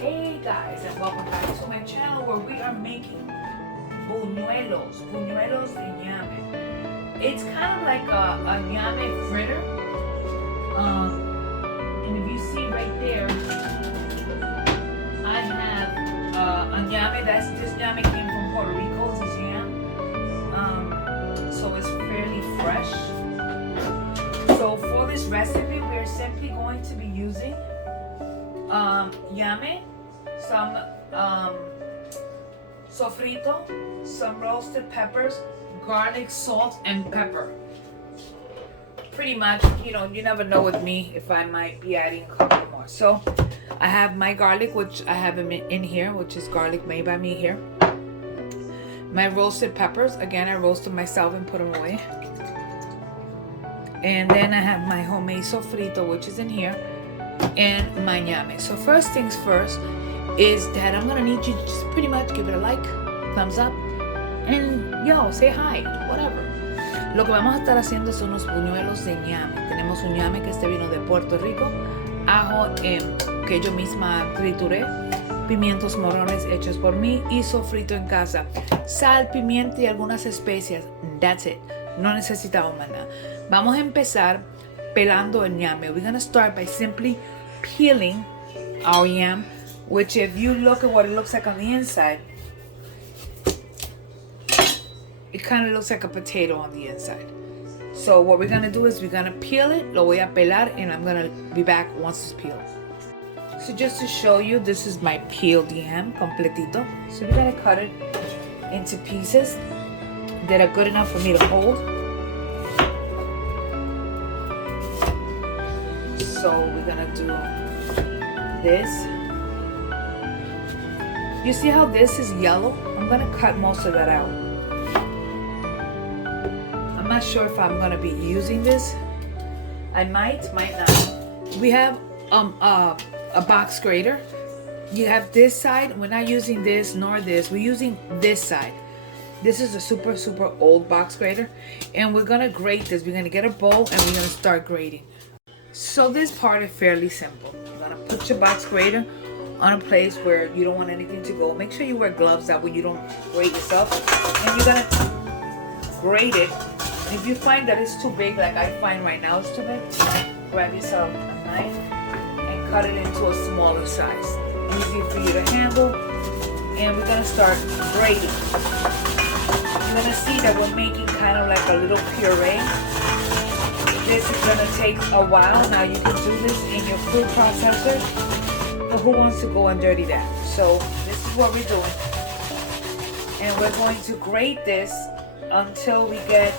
Hey guys, and welcome back to my channel where we are making Buñuelos de Ñame. It's kind of like a ñame fritter. And if you see right there, I have a ñame. This ñame came from Puerto Rico. This is yam. So it's fairly fresh. So for this recipe, we are simply going to be using ñame, some sofrito, some roasted peppers, garlic, salt, and pepper. Pretty much, you never know with me if I might be adding a couple more. So I have my garlic, which I have in here, which is garlic made by me here. My roasted peppers, again, I roasted myself and put them away. And then I have my homemade sofrito, which is in here, and my ñame. So first things first is that I'm gonna need you to just pretty much give it a like, thumbs up, and say hi, whatever. Lo que vamos a estar haciendo es unos buñuelos de ñame. Tenemos un ñame que vino de Puerto Rico, ajo que yo misma trituré, pimientos morrones hechos por mí y sofrito en casa, sal, pimienta y algunas especias. That's it. No necesitamos más nada. Vamos a empezar pelando el ñame. We're gonna start by simply peeling our yam, which if you look at what it looks like on the inside, it kind of looks like a potato on the inside. So what we're gonna do is we're gonna peel it, lo voy a pelar, and I'm gonna be back once it's peeled. So just to show you, this is my peeled yam, completito. So we're gonna cut it into pieces that are good enough for me to hold. So we're gonna do this. You see how this is yellow? I'm gonna cut most of that out. I'm not sure if I'm gonna be using this. I might not. We have a box grater. You have this side. We're not using this nor this. We're using this side. This is a super old box grater, and we're gonna grate this. We're gonna get a bowl and we're gonna start grating. So this part is fairly simple. You're gonna put your box grater on a place where you don't want anything to go. Make sure you wear gloves, that way you don't grate yourself. And you're gonna grate it. And if you find that it's too big, like I find right now it's too big, grab yourself a knife and cut it into a smaller size. Easy for you to handle. And we're gonna start grating. You're gonna see that we're making kind of like a little puree. This is gonna take a while. Now you can do this in your food processor, but who wants to go and dirty that? So this is what we're doing. And we're going to grate this until we get,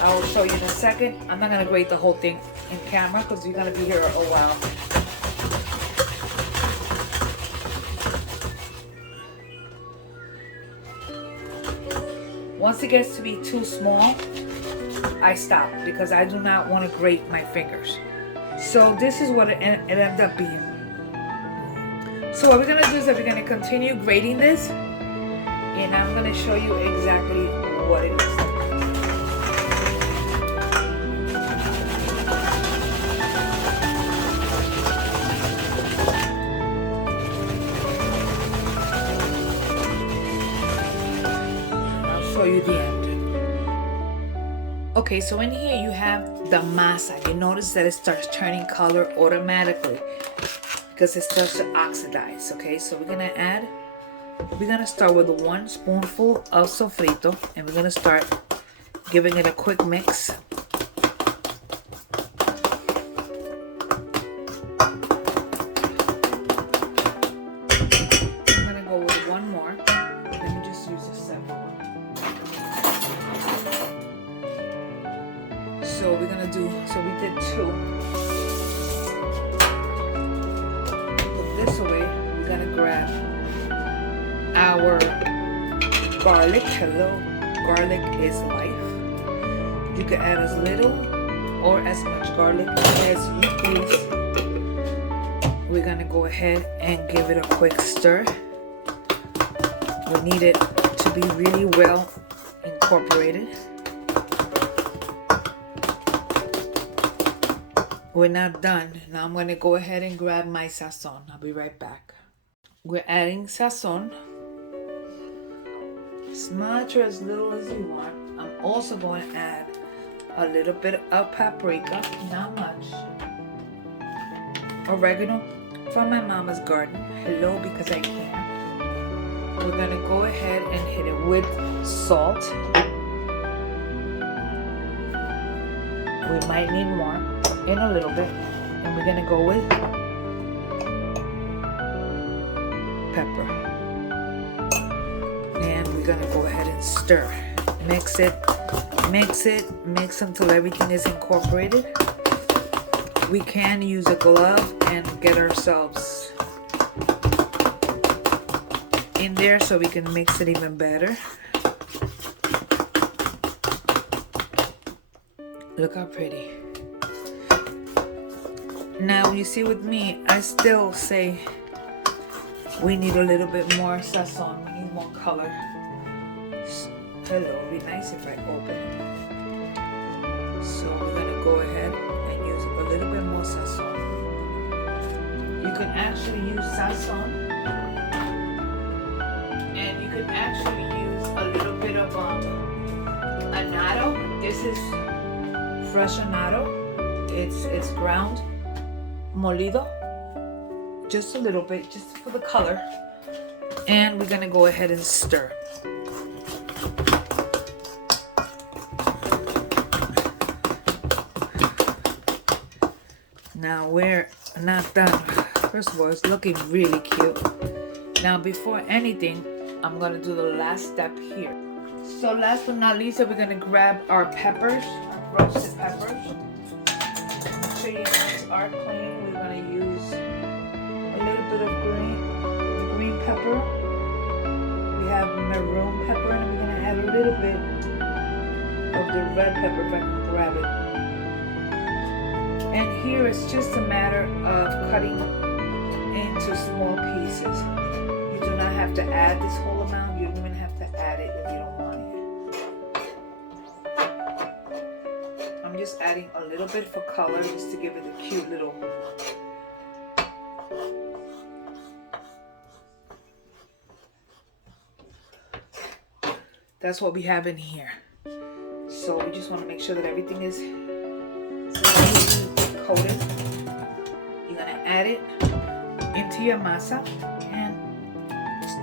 I will show you in a second. I'm not gonna grate the whole thing in camera because we're gonna be here a while. Once it gets to be too small, I stop because I do not want to grate my fingers. So this is what it ended up being. So what we're going to do is that we're going to continue grating this, and I'm going to show you exactly what it looks like. I'll show you the end. Okay, so in here you have the masa. You notice that it starts turning color automatically because it starts to oxidize. Okay, so we're gonna start with 1 spoonful of sofrito, and we're gonna start giving it a quick mix. I'm gonna go with 1 more. Let me just use this second one. So we're gonna do, so we did 2. Put this away. We're gonna grab our garlic. Hello, garlic is life. You can add as little or as much garlic as you please. We're gonna go ahead and give it a quick stir. We need it to be really well incorporated. we're not done. Now I'm gonna go ahead and grab my sazon. I'll be right back. We're adding sazon, as much or as little as you want. I'm also going to add a little bit of paprika, not much. Oregano from my mama's garden. Hello, because I can. We're gonna go ahead and hit it with salt. We might need more in a little bit. And we're gonna go with pepper. And we're gonna go ahead and stir. Mix it, mix until everything is incorporated. We can use a glove and get ourselves in there so we can mix it even better. Look how pretty. Now you see with me, I still say we need a little bit more sazon. We need more color. Hello, it'd be nice if I open it. So we're gonna go ahead and use a little bit more sazon. You can actually use sazon, and you can actually use a little bit of annatto. This is fresh annatto. It's ground, molido, just a little bit, just for the color. And we're gonna go ahead and stir. Now we're not done. First of all, it's looking really cute. Now before anything, I'm gonna do the last step here. So last but not least, we're gonna grab our peppers, our roasted peppers. Make sure your hands are clean. We're gonna use a little bit of green pepper. We have maroon pepper, and we're gonna add a little bit of the red pepper if I can grab it. And here it's just a matter of cutting into small pieces. You do not have to add this whole amount. You don't even have to add it if you don't want it. I'm just adding a little bit for color, just to give it a cute little. That's what we have in here. So we just want to make sure that everything is coated. You're gonna add it into your masa and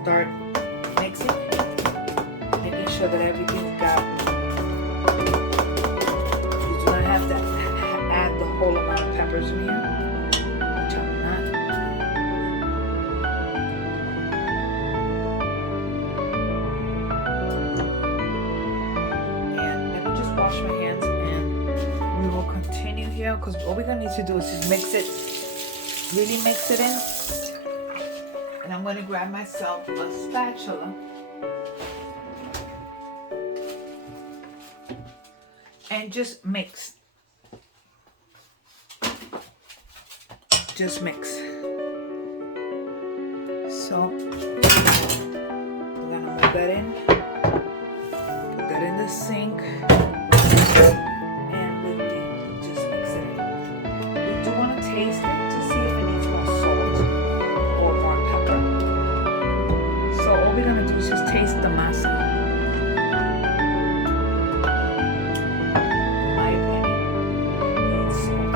start mixing, making sure that everything's got. You do not have to add the whole amount of peppers in here, which I'm not. And let me just wash my hands, and we will continue here, because all we're gonna need to do is just mix it, really mix it in. And I'm gonna grab myself a spatula and just mix. Just mix. So we're gonna move that in, put that in the sink. Taste it to see if it needs more salt or more pepper. So all we're gonna do is just taste the masa. In my opinion, it needs salt.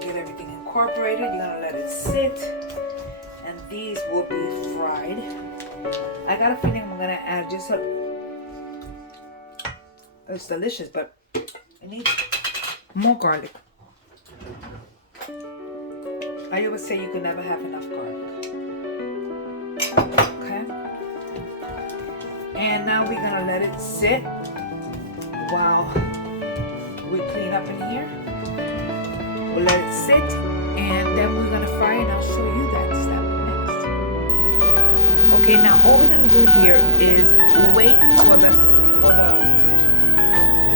Get everything incorporated. You're gonna let it sit, and these will be fried. I got a feeling I'm gonna add just a. It's delicious, but it needs more garlic. I always say you can never have enough garlic. Okay. And now we're gonna let it sit while we clean up in here. We'll let it sit, and then we're gonna fry it, and I'll show you that step next. Okay, now all we're gonna do here is wait for the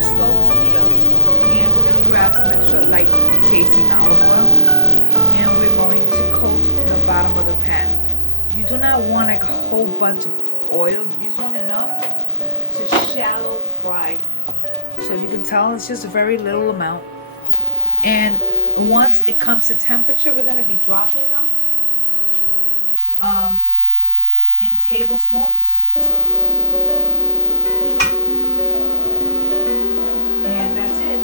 stove to heat up, and we're gonna grab some extra light tasting olive oil, and we're going to coat the bottom of the pan. You do not want like a whole bunch of oil. You just want enough to shallow fry. So you can tell it's just a very little amount. And once it comes to temperature, we're gonna be dropping them in tablespoons. And that's it.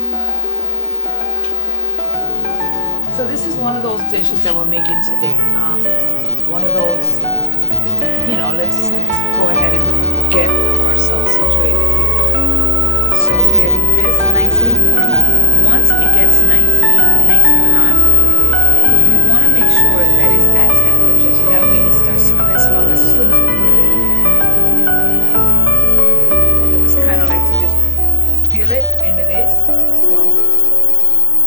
So this is one of those dishes that we're making today. One of those, you know, let's go ahead and get ourselves situated here. So we're getting this nicely warm. Once it gets nice and hot, because we want to make sure that it's at temperature, so that way it starts to crisp up as soon as we put it in. And it was kind of like to just feel it, and it is. So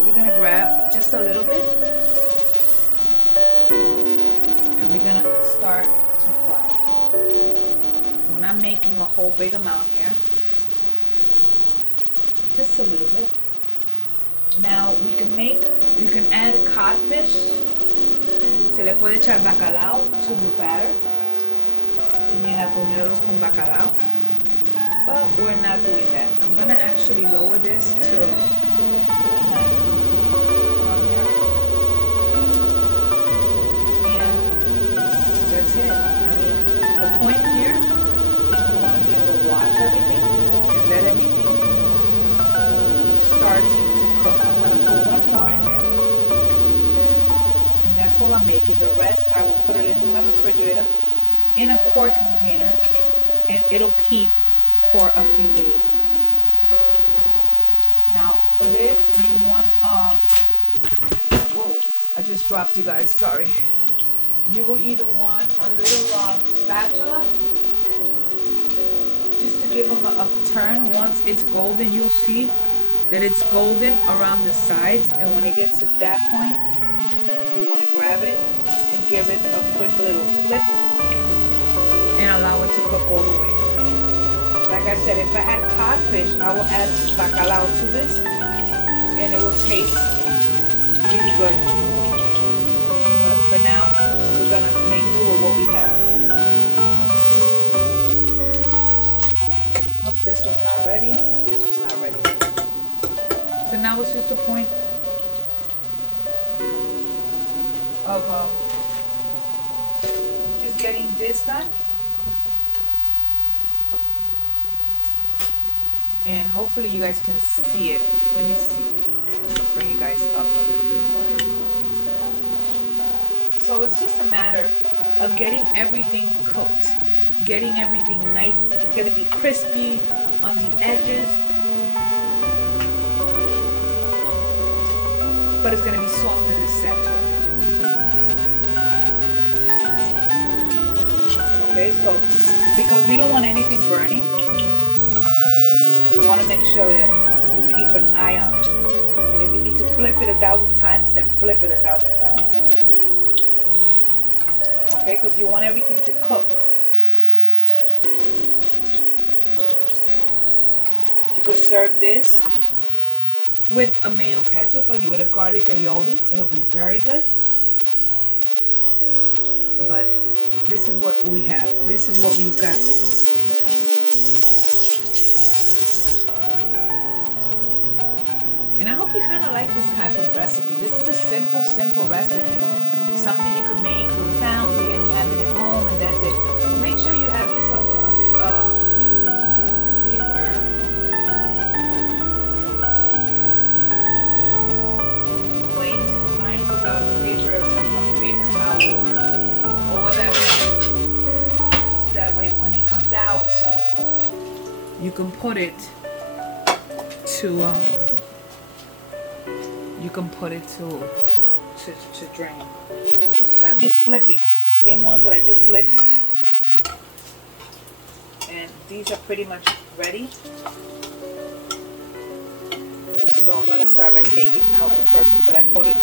we're gonna grab just a little bit, and we're gonna start to fry. We're not making a whole big amount here, just a little bit. Now we can add codfish. Se le puede echar bacalao to the batter, and you have buñuelos con bacalao. But we're not doing that. I'm gonna actually lower this to 390 around there, and that's it. I mean, the point here is you want to be able to watch everything and let everything start to cook. I'm gonna put one more in there, and that's all I'm making. The rest I will put it in my refrigerator in a quart container, and it'll keep for a few days. Now for this, you want whoa, I just dropped you guys, sorry. You will either want a little spatula, just to give them a turn. Once it's golden, you'll see that it's golden around the sides, and when it gets to that point, you want to grab it and give it a quick little flip and allow it to cook all the way. Like I said, if I had codfish, I will add bacalao to this, and it will taste really good. But for now, we're gonna make do with what we have. Oh, this one's not ready. This one's not ready. So now it's just a point of just getting this done. And hopefully you guys can see it. Let me see. I'll bring you guys up a little bit more. So it's just a matter of getting everything cooked. Getting everything nice. It's going to be crispy on the edges, but it's going to be soft in the center. Okay, so because we don't want anything burning, we want to make sure that you keep an eye on it. And if you need to flip it 1,000 times, then flip it 1,000 times. Okay, because you want everything to cook. You could serve this with a mayo ketchup or with a garlic aioli. It'll be very good. But this is what we have. This is what we've got going. And I hope you kind of like this type of recipe. This is a simple recipe. Something you can make for the family and you have it at home, and that's it. Make sure you have yourself a paper plate, right, with a paper towel or whatever. So that way when it comes out, you can put it to drain. And I'm just flipping. Same ones that I just flipped. And these are pretty much ready. So I'm gonna start by taking out the first ones that I put in.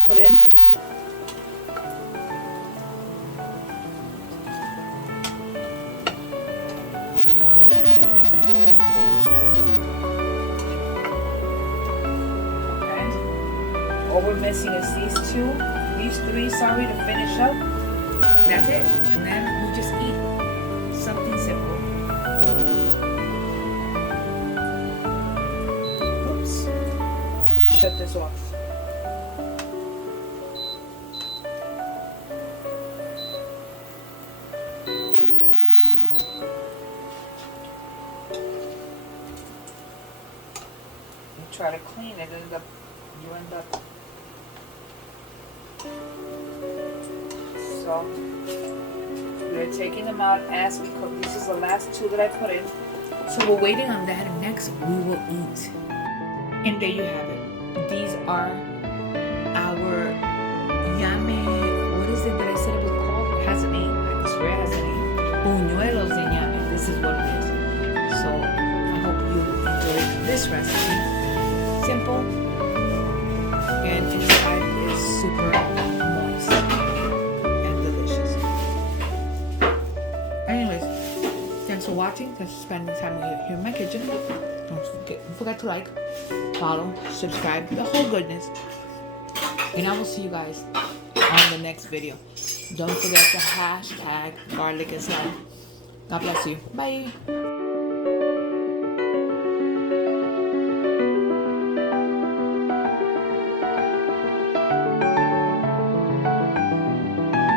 All we're missing is these three, to finish up. That's it. And then we just eat something simple. shut this off. You try to clean it, you end up. So we're taking them out as we cook. This is the last two that I put in. So we're waiting on that, and next we will eat. And there you have it. These are our Yamm. What is it that I said it was called? It has a name. I swear it has a name. Buñuelos de Ñame. This is what it is. So I hope you enjoyed this recipe. Simple, and inside is super moist and delicious. Anyways, thanks for watching. Thanks for spending time here in my kitchen. Don't forget to like, follow, subscribe, the whole goodness. And I will see you guys on the next video. Don't forget to hashtag garlic is life. God bless you. Bye.